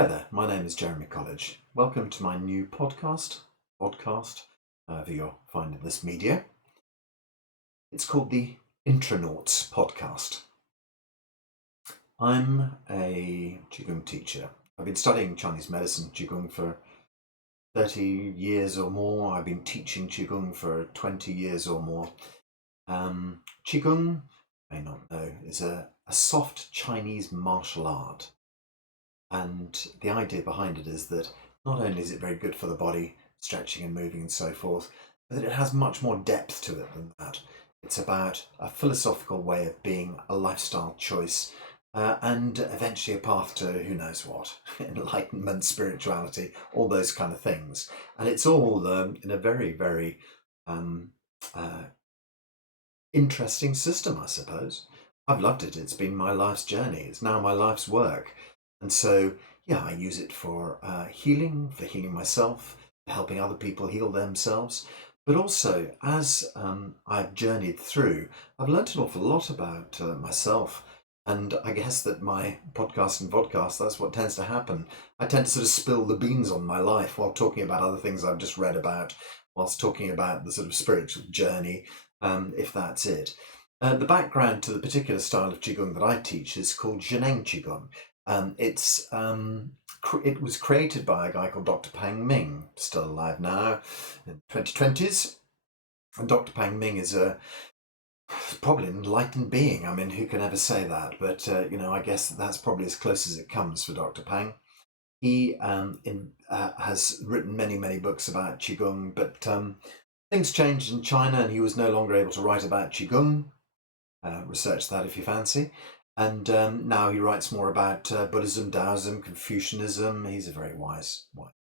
Hi there, my name is Jeremy College. Welcome to my new podcast, however you're finding this media. It's called the Intronaughts podcast. I'm a Qigong teacher. I've been studying Chinese medicine, Qigong, for 30 years or more. I've been teaching Qigong for 20 years or more. Qigong, you may not know, is a soft Chinese martial art. And the idea behind it is that not only is it very good for the body, stretching and moving and so forth, but that it has much more depth to it than that. It's about a philosophical way of being, a lifestyle choice, and eventually a path to who knows what, enlightenment, spirituality, all those kind of things. And it's all in a very, very uh, interesting system, I suppose. I've loved it. It's been my life's journey. It's now my life's work. And so, yeah, I use it for healing myself, for helping other people heal themselves. But also, as I've journeyed through, I've learnt an awful lot about myself. And I guess that my podcast and vodcast, that's what tends to happen. I tend to sort of spill the beans on my life while talking about other things I've just read about, whilst talking about the sort of spiritual journey, if that's it. The background to the particular style of Qigong that I teach is called Zheneng Qigong. It was created by a guy called Dr. Pang Ming, still alive now, in 2020s. And Dr. Pang Ming is probably an enlightened being. I mean, who can ever say that? But, I guess that's probably as close as it comes for Dr. Pang. He has written many, many books about Qigong, but things changed in China and he was no longer able to write about Qigong. Research that if you fancy. And now he writes more about Buddhism, Taoism, Confucianism. He's a very wise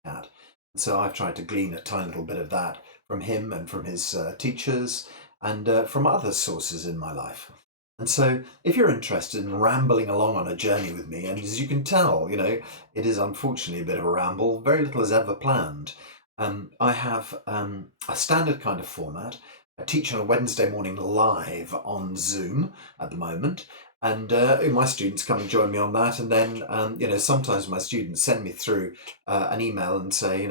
cat. And so I've tried to glean a tiny little bit of that from him and from his teachers and from other sources in my life. And so if you're interested in rambling along on a journey with me, and as you can tell, it is unfortunately a bit of a ramble, very little is ever planned. I have a standard kind of format. I teach on a Wednesday morning live on Zoom at the moment. And my students come and join me on that. And then, sometimes my students send me through an email and say,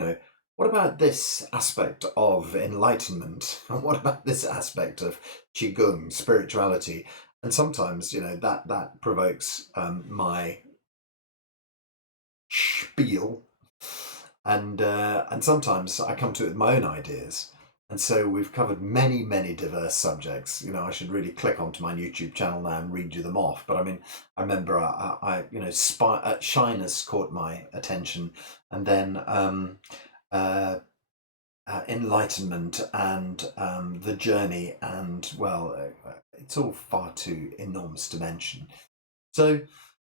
what about this aspect of enlightenment? And what about this aspect of Qigong, spirituality? And sometimes, that provokes my spiel. And sometimes I come to it with my own ideas. And so we've covered many, many diverse subjects. I should really click onto my YouTube channel now and read you them off. But I mean, I remember shyness caught my attention, and then enlightenment and the journey, and it's all far too enormous to mention. So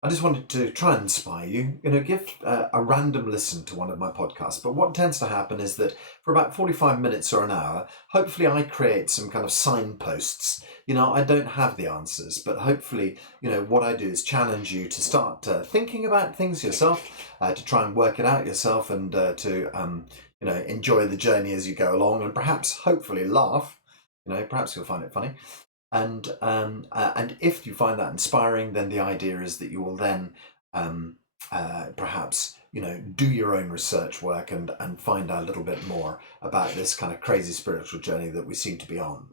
I just wanted to try and inspire you, give a random listen to one of my podcasts. But what tends to happen is that for about 45 minutes or an hour, hopefully I create some kind of signposts. I don't have the answers, but hopefully, what I do is challenge you to start thinking about things yourself, to try and work it out yourself, and to enjoy the journey as you go along, and perhaps, hopefully, laugh. Perhaps you'll find it funny. And if you find that inspiring, then the idea is that you will then perhaps do your own research work and find out a little bit more about this kind of crazy spiritual journey that we seem to be on.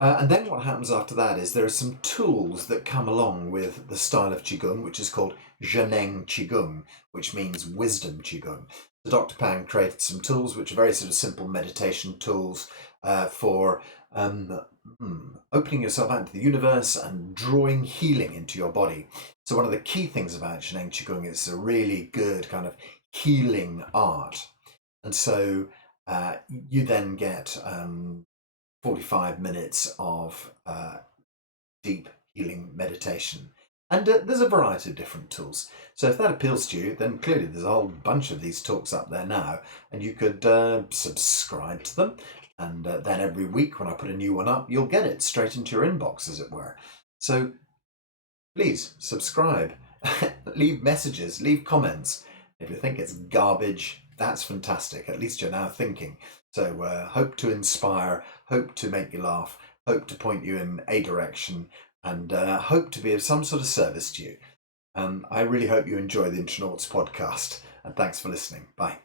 And then what happens after that is there are some tools that come along with the style of Qigong, which is called Zheneng Qigong, which means wisdom Qigong. So Dr. Pang created some tools which are very sort of simple meditation tools for opening yourself out into the universe and drawing healing into your body. So one of the key things about Zheneng Qigong is a really good kind of healing art. And so you then get 45 minutes of deep healing meditation. And there's a variety of different tools. So if that appeals to you, then clearly there's a whole bunch of these talks up there now, and you could subscribe to them. And then every week when I put a new one up, you'll get it straight into your inbox, as it were. So please subscribe, leave messages, leave comments. If you think it's garbage, that's fantastic. At least you're now thinking. So hope to inspire, hope to make you laugh, hope to point you in a direction, and hope to be of some sort of service to you. I really hope you enjoy the Intronaughts podcast, and thanks for listening. Bye.